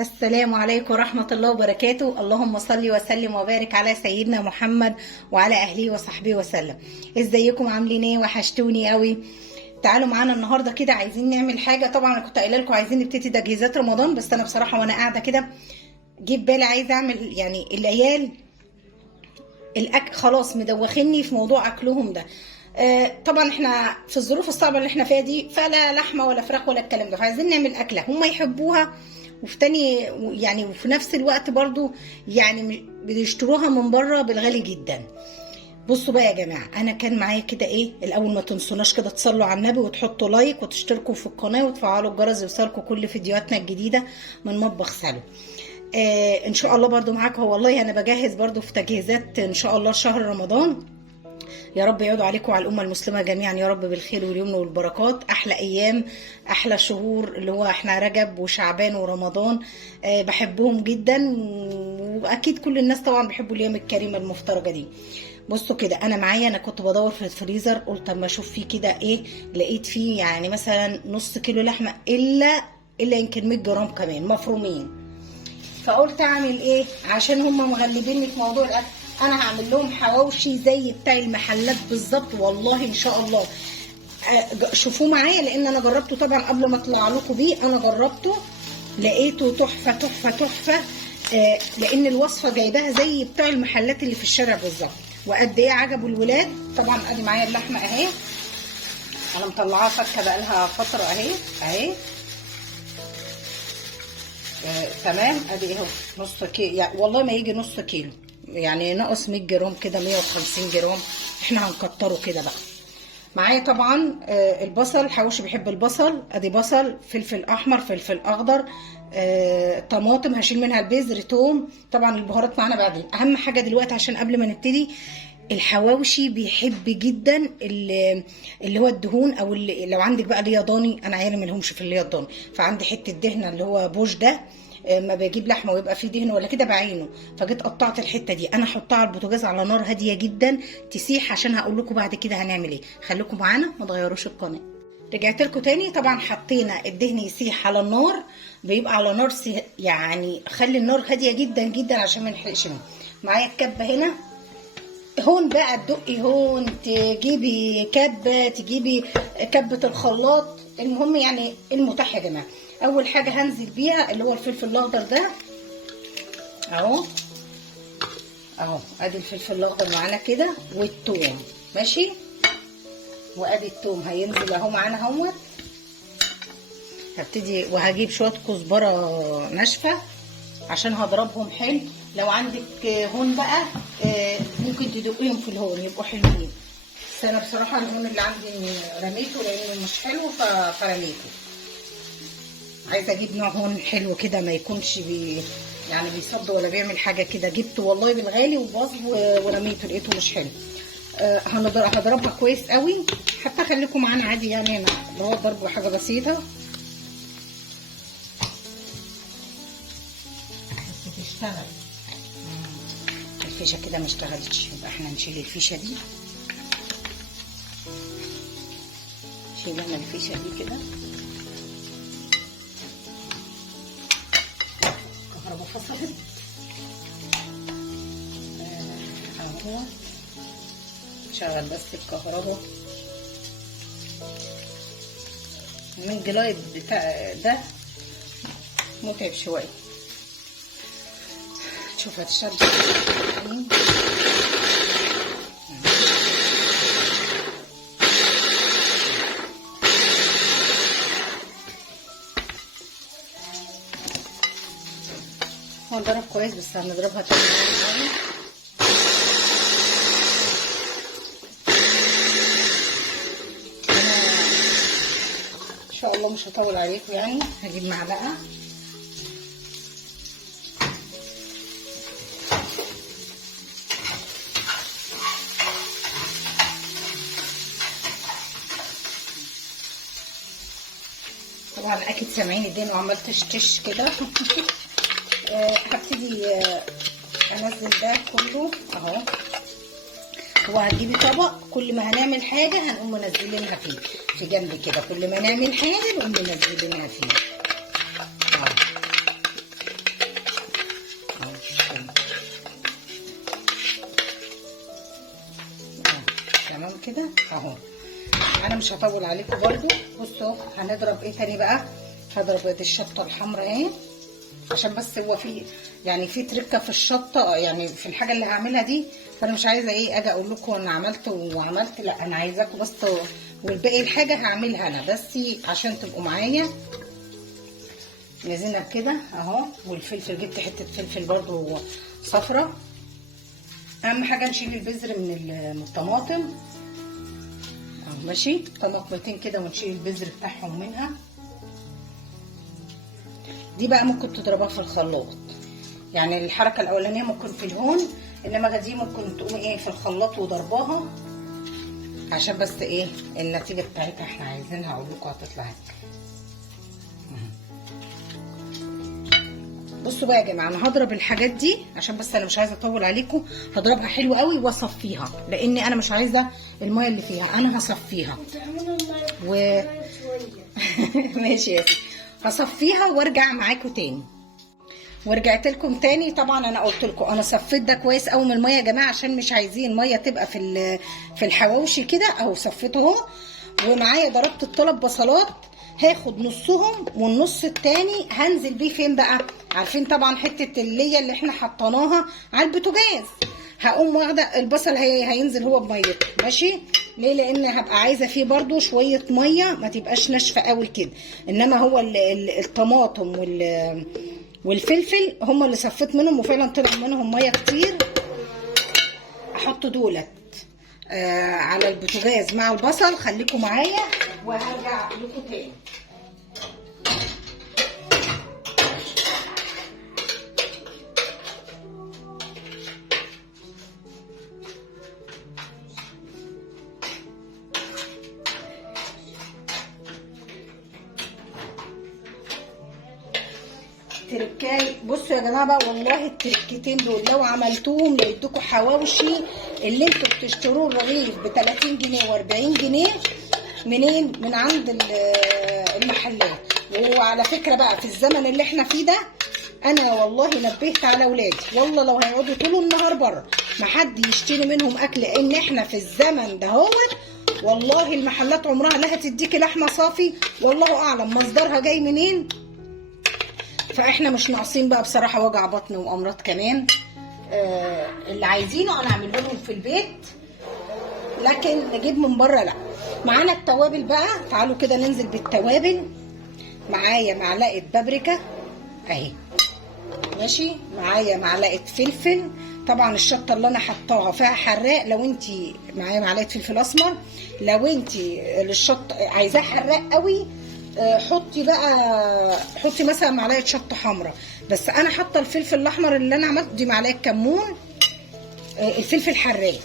السلام عليكم ورحمة الله وبركاته. اللهم صل وسلم وبارك على سيدنا محمد وعلى أهله وصحبه وسلم. ازيكم عاملين ايه؟ وحشتوني قوي. تعالوا معانا النهارده كده، عايزين نعمل حاجة. طبعا انا كنت قايله لكم عايزين نبتدي تجهيزات رمضان، بس انا بصراحة وانا قاعدة كده جه بالي عايزه اعمل، يعني العيال الاكل خلاص مدوخني في موضوع اكلهم ده. طبعا احنا في الظروف الصعبه اللي احنا فيها دي، فلا لحمه ولا فراخ ولا الكلام ده، فعايزين نعمل اكله هم يحبوها، وفي تاني يعني وفي نفس الوقت برضو يعني بيشتروها من بره بالغالي جدا. بصوا بقى يا جماعه، انا كان معايا كده ايه، الاول ما تنسوناش كده تصلوا على النبي وتحطوا لايك وتشتركوا في القناه وتفعلوا الجرس يوصلكم كل فيديوهاتنا الجديده من مطبخ سلو. ان شاء الله برضو معاكم. والله انا بجهز برضو في تجهيزات ان شاء الله شهر رمضان. يا رب يعود عليكم وعلى الامه المسلمه جميعا يا رب بالخير واليمن والبركات. احلى ايام، احلى شهور اللي هو احنا رجب وشعبان ورمضان. بحبهم جدا، واكيد كل الناس طبعا بيحبوا الايام الكريمه المفترجه دي. بصوا كده، انا معايا، انا كنت بدور في الفريزر، قلت اما اشوف فيه كده ايه، لقيت فيه يعني مثلا نص كيلو لحمه الا يمكن 100 جرام كمان مفرومين. فقلت اعمل ايه عشان هم مغلبيني في موضوع الاكل. انا هعمل لهم حواوشي زي بتاع المحلات بالظبط، والله ان شاء الله. شوفوه معايا، لان انا جربته طبعا قبل ما اطلع لكم بيه. انا جربته لقيته تحفه تحفه تحفه. لان الوصفه جايباها زي بتاع المحلات اللي في الشارع بالظبط. وقد ايه عجبوا الولاد. طبعا ادي معايا اللحمه اهي، انا مطلعاها فكه بقالها فتره اهي. تمام. ادي اهو نص كيلو، يعني والله ما يجي نص كيلو، يعني ناقص 100 جرام كده، 150 جرام. احنا هنكتره كده بقى. معايا طبعا البصل، حواوشي بيحب البصل. ادي بصل، فلفل احمر، فلفل اخضر، طماطم هشيل منها البذر، توم. طبعا البهارات معانا بعدين. اهم حاجه دلوقتي عشان قبل ما نبتدي، الحواوشي بيحب جدا اللي هو الدهون، او اللي لو عندك بقى ليا ضاني، انا عيالي ملهمش في اللي الضاني، فعندي حته دهنه اللي هو بوش ده. ما بجيب لحمه ويبقى فيه دهن ولا كده بعينه، فجيت قطعت الحته دي. انا احطها على البوتاجاز على نار هاديه جدا تسيح، عشان هقول لكم بعد كده هنعمل ايه. خليكم معانا ما تغيروش القناه. رجعت لكم تاني. طبعا حطينا الدهن يسيح على النار، بيبقى على نار يعني خلي النار هاديه جدا جدا عشان ما نحرقش منه. معايا الكبه هنا. هون بقى تدقي، هون تجيبي كبه، تجيبي كبه الخلاط، المهم يعني المتاح يا جماعه. اول حاجه هنزل بيها اللي هو الفلفل الاخضر ده اهو. ادي الفلفل الاخضر معانا كده، والثوم ماشي. وادي الثوم هينزل اهو معانا اهوت. هبتدي وهجيب شويه كزبره ناشفه عشان هضربهم حلو. لو عندك هون بقى ممكن تدقيهم في الهون يبقوا حلوين، بس انا بصراحه الهون اللي عندي رميته لانه مش حلو فرميته. عايزه اجيب نوع هون حلو كده ما يكونش يعني بيصد ولا بيعمل حاجه كده. جبته والله بالغالي وباظ ورميته لقيته مش حلو. هضربها كويس قوي، حتى خليكم معانا عادي، يعني انا اللي هو ضربه حاجه بسيطه تشتغل. الفيشه كده ما اشتغلتش، يبقى احنا نشيل الفيشه دي. شيل انا الفيشه دي كده. الكهرباء فصلت اهو. شغل بس الكهرباء. من جلايد بتاع ده متعب شويه. شوف هتشتغل هنضرب كويس، بس هنضربها تاني ان شاء الله. مش هطول عليكم يعني. هجيب معلقه طبعا اكيد سامعين الدهن وعمال تشتش كده. هبتدي انزل ده كله اهو. وهتجيبي طبق، كل ما هنعمل حاجه هنقوم منزلينها فيه في جنب كده، كل ما نعمل حاجه نقوم منزلينها فيه. كده اهو. انا مش هطول عليكم برضو. بصوا هنضرب ايه تاني بقى. هضرب ادي الشطه الحمراء اهي، عشان بس هو في يعني في تركه في الشطه، يعني في الحاجه اللي هعملها دي. فانا مش عايزه ايه اجي اقول لكم انا عملت وعملت، لا انا عايزاكم بس، والباقي الحاجه هعملها انا بس عشان تبقوا معايا. نزلنا كده اهو. والفلفل جبت حته فلفل برضو صفرة. اهم حاجه نشيل البذر من الطماطم اهو، ماشي. طماطمتين كده ونشيل البذر بتاعهم منها. دي بقى ممكن تضربها في الخلاط، يعني الحركه الاولانيه ممكن في الهون، انما دي ممكن تقومي ايه في الخلاط وضرباها، عشان بس ايه النتيجه بتاعتها احنا عايزينها. اقول لكم هتطلع ايه. بصوا بقى يا جماعه، انا هضرب الحاجات دي عشان بس انا مش عايزه اطول عليكم. هضربها حلو قوي واصفيها، لان انا مش عايزه الميه اللي فيها، انا هصفيها ماشي يا سيدي. هصفيها وارجع معاكم تاني. ورجعت لكم تاني. طبعا انا قلت لكم انا صفيت ده كويس قوي من الميه يا جماعه، عشان مش عايزين الميه تبقى في الحواوشي كده اهو. صفيته اهو. ومعايا ضربت الثلاث بصلات، هاخد نصهم والنص التاني هنزل بيه فين بقى. عارفين طبعا حته اللي احنا حطيناها على البوتاجاز. هقوم واخده البصل هينزل هو بميته، ماشي. ليه؟ لان هبقى عايزه فيه برده شويه ميه، ما تبقاش ناشفه قوي كده. انما هو الطماطم والفلفل هم اللي صفيت منهم، وفعلا طلع منهم ميه كتير. احط دولت على البوتاجاز مع البصل. خليكم معايا وهرجع لكم تاني. تركاي. بصوا يا جماعه بقى، والله التركتين دول لو عملتوهم ليدوكوا حواوشي اللي انتوا بتشتروه الرغيف ب 30 جنيه و40 جنيه منين؟ من عند المحلات. وعلى فكره بقى في الزمن اللي احنا فيه ده، انا والله نبهت على اولادي، والله لو هيقعدوا طول النهار بره ما حد يشتري منهم اكل، ان احنا في الزمن ده والله المحلات عمرها لا هتديكي لحمه صافي، والله اعلم مصدرها جاي منين. فاحنا مش ناقصين بقى بصراحه وجع بطن وامراض كمان. اللي عايزينه انا اعمل لهم في البيت، لكن نجيب من بره لا. معانا التوابل بقى، تعالوا كده ننزل بالتوابل. معايا معلقه بابريكا اهي، ماشي. معايا معلقه فلفل. طبعا الشطه اللي انا حطاها فيها حراق، لو انت معايا معلقه فلفل اسمر. لو انت الشطه عايزاه حراق قوي، حطي مثلا معلقه شطه حمراء. بس انا حاطه الفلفل الاحمر اللي انا عملته دي معلقه كمون. الفلفل حراق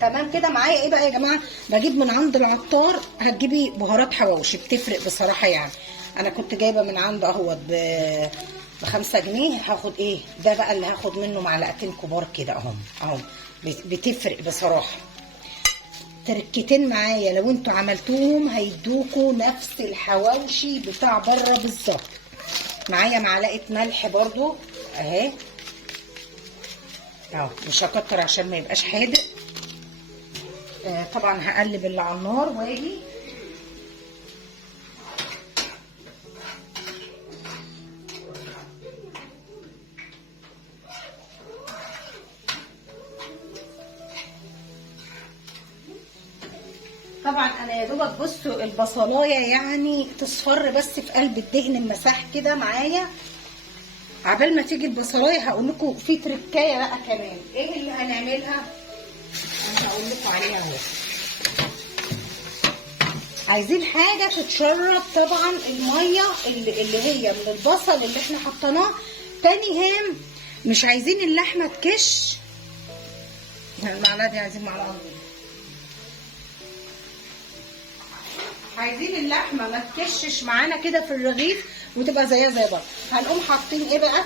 تمام كده. معايا ايه بقى يا جماعه؟ بجيب من عند العطار. هتجيبي بهارات حواوشي بتفرق بصراحه، يعني انا كنت جايبه من عنده اهوت ب5 جنيه. هاخد ايه ده بقى اللي هاخد منه معلقتين كبار كده اهو بتفرق بصراحه. تركتين معايا لو انتوا عملتوهم هيدوكوا نفس الحواوشي بتاع بره بالظبط. معايا معلقه ملح برضو اهي اهو، مش هكتر عشان ما يبقاش حادق. طبعا هقلب اللي على النار واجي طبعا انا يا دوبك بصوا البصلايه يعني تصفر بس في قلب الدهن المساح كده معايا. عبال ما تيجي البصلايه هقول لكم في تركايه بقى كمان. ايه اللي هنعملها؟ انا هقول لكم عليها اهو. عايزين حاجه تتشرب طبعا الميه اللي هي من البصل اللي احنا حطيناه. تاني هام مش عايزين اللحمه تكش. المعلقه دي عايزين معلقه. عايزين اللحمه ما تكشش معانا كده في الرغيف وتبقى زيها زي بعض. هنقوم حاطين ايه بقى؟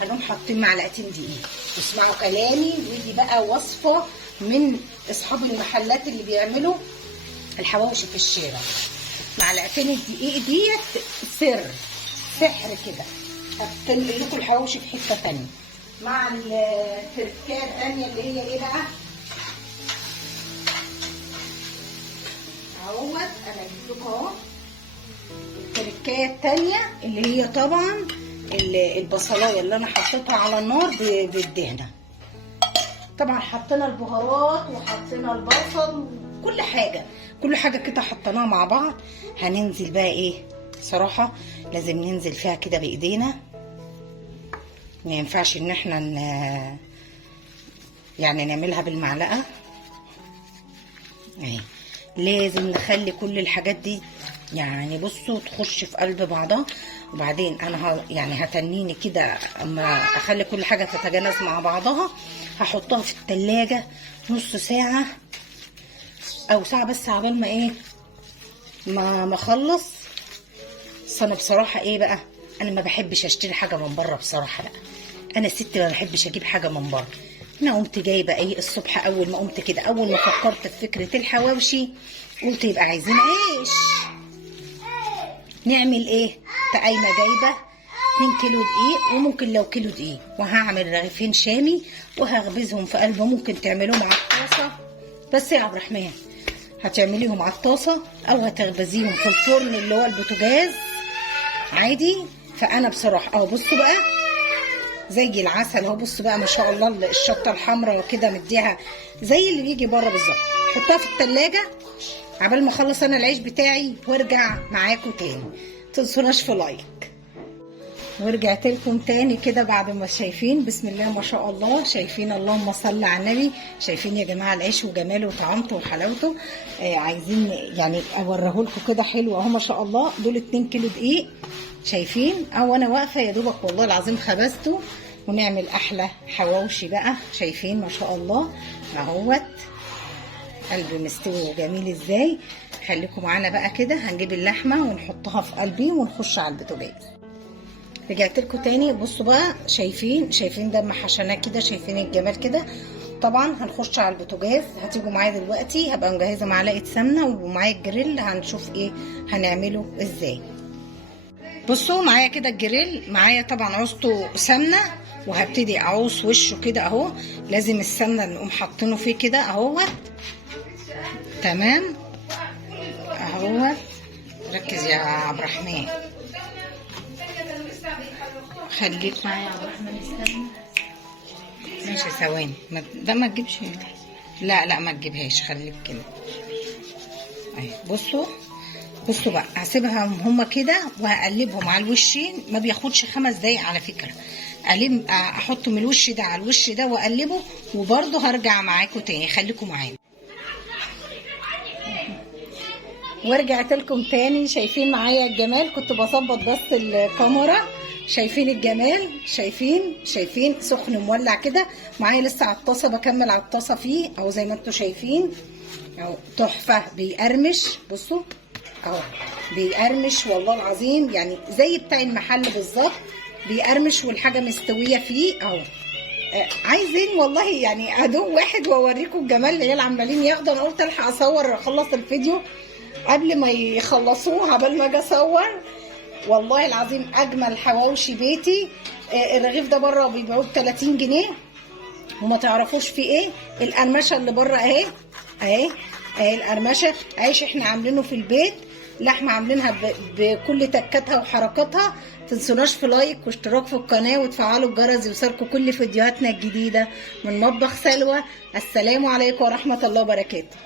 هنقوم حاطين معلقتين دقيق. اسمعوا كلامي، ودي بقى وصفه من اصحاب المحلات اللي بيعملوا الحواوشي في الشارع. معلقتين الدقيق ديت سحر كده، هتنقل لكم الحواوشي في حته ثانيه. مع التركات الثانيه اللي هي ايه بقى؟ اهوت. انا جبت لكم اهو التركايه التانيه اللي هي طبعا البصلايه اللي انا حطيتها على النار بالدهنه. طبعا حطينا البهارات وحطينا البصل وكل حاجه كده حطيناها مع بعض. هننزل بقى ايه، صراحه لازم ننزل فيها كده بايدينا، ما ينفعش ان احنا يعني نعملها بالمعلقه اهي. لازم نخلي كل الحاجات دي يعني بصوا تخش في قلب بعضها. وبعدين انا يعني هتنيني كده اما اخلي كل حاجه تتجانس مع بعضها، هحطها في التلاجة نص ساعه او ساعه بس عبال ما ايه ما اخلص. بس انا بصراحه ايه بقى، انا ما بحبش اشتري حاجه من بره بصراحه بقى. انا ست ما بحبش اجيب حاجه من بره. انا قمت جايبه ايه الصبح، اول ما قمت كده اول ما فكرت في فكره الحواوشي قلت يبقى عايزين عيش نعمل ايه. قايمه جايبه 2 كيلو دقيق، وممكن لو كيلو دقيق، وهعمل رغيفين شامي وهخبزهم في قلبه. ممكن تعملوهم على الطاسه بس يا عبد الرحمن، هتعمليهم على الطاسه او هتخبزيهم في الفرن اللي هو البوتاجاز عادي. فانا بصراحه اهو بصوا بقى زي العسل اهو. بصوا بقى ما شاء الله الشطه الحمراء وكده مديها زي اللي بيجي بره بالظبط. حطها في التلاجة عبال ما اخلص انا العيش بتاعي وارجع معاكم تاني. متنسوناش في لايك. ورجعت لكم تاني كده بعد ما شايفين بسم الله ما شاء الله، شايفين اللهم صل على النبي، شايفين يا جماعه العيش وجماله وطعامته وحلاوته. عايزين يعني اوريه لكم كده حلو اهو ما شاء الله. دول 2 كيلو دقيق شايفين اهو. انا واقفه يا دوبك والله العظيم خبزته، ونعمل احلى حواوشي بقى. شايفين ما شاء الله اهوت قلبي مستوي وجميل ازاي. خليكم معانا بقى كده. هنجيب اللحمه ونحطها في قلبي ونخش على البوتاجاز. رجعت لكم تاني. بصوا بقى شايفين ده محشناه كده، شايفين الجمال كده. طبعا هنخش على البوتاجاز. هتيجوا معايا دلوقتي، هبقى مجهزه معلقه سمنه ومعايا الجريل هنشوف ايه هنعمله ازاي. بصوا معايا كده الجريل، معايا طبعا عوزته سمنه، وهبتدي اعوص وشه كده اهو. لازم السمنه نقوم حاطينه فيه كده اهوت. تمام اهوت. ركز يا عبد الرحمن، خليك معايا يا عبد الرحمن. استنى ماشي ثواني. ده ما تجيبش، لا ما تجيبهاش، خليك كده اهي. بصوا بقى هسيبها هما كده وهقلبهم على الوشين. ما بياخدش 5 دقايق على فكره. احطه من الوش ده على الوش ده واقلبه، وبرده هرجع معاكم تاني. خليكم معايا. ورجعت لكم تاني. شايفين معايا الجمال، كنت بظبط بس الكاميرا. شايفين الجمال، شايفين سخن مولع كده. معايا لسه على الطاسه، بكمل على الطاسه فيه اهو زي ما انتم شايفين اهو. تحفه بيقرمش. بصوا اهو بيقرمش والله العظيم، يعني زي بتاع المحل بالظبط بيقرمش، والحاجه مستويه فيه اهو. عايزين والله يعني عدو واحد واوريكم الجمال. العيال عمالين ياخدوا، انا قلت الحق اصور اخلص الفيديو قبل ما يخلصوه قبل ما اجي اصور. والله العظيم اجمل حواوشي بيتي. الرغيف ده بره بيبيعوه ب 30 جنيه وما تعرفوش في ايه. القرمشه اللي بره اهي القرمشه. عيش احنا عاملينه في البيت، لحمه عاملينها بكل تكاتها وحركاتها. تنسوناش في لايك واشتراك في القناه وتفعلوا الجرس يوصلكم كل فيديوهاتنا الجديده من مطبخ سلوى. السلام عليكم ورحمه الله وبركاته.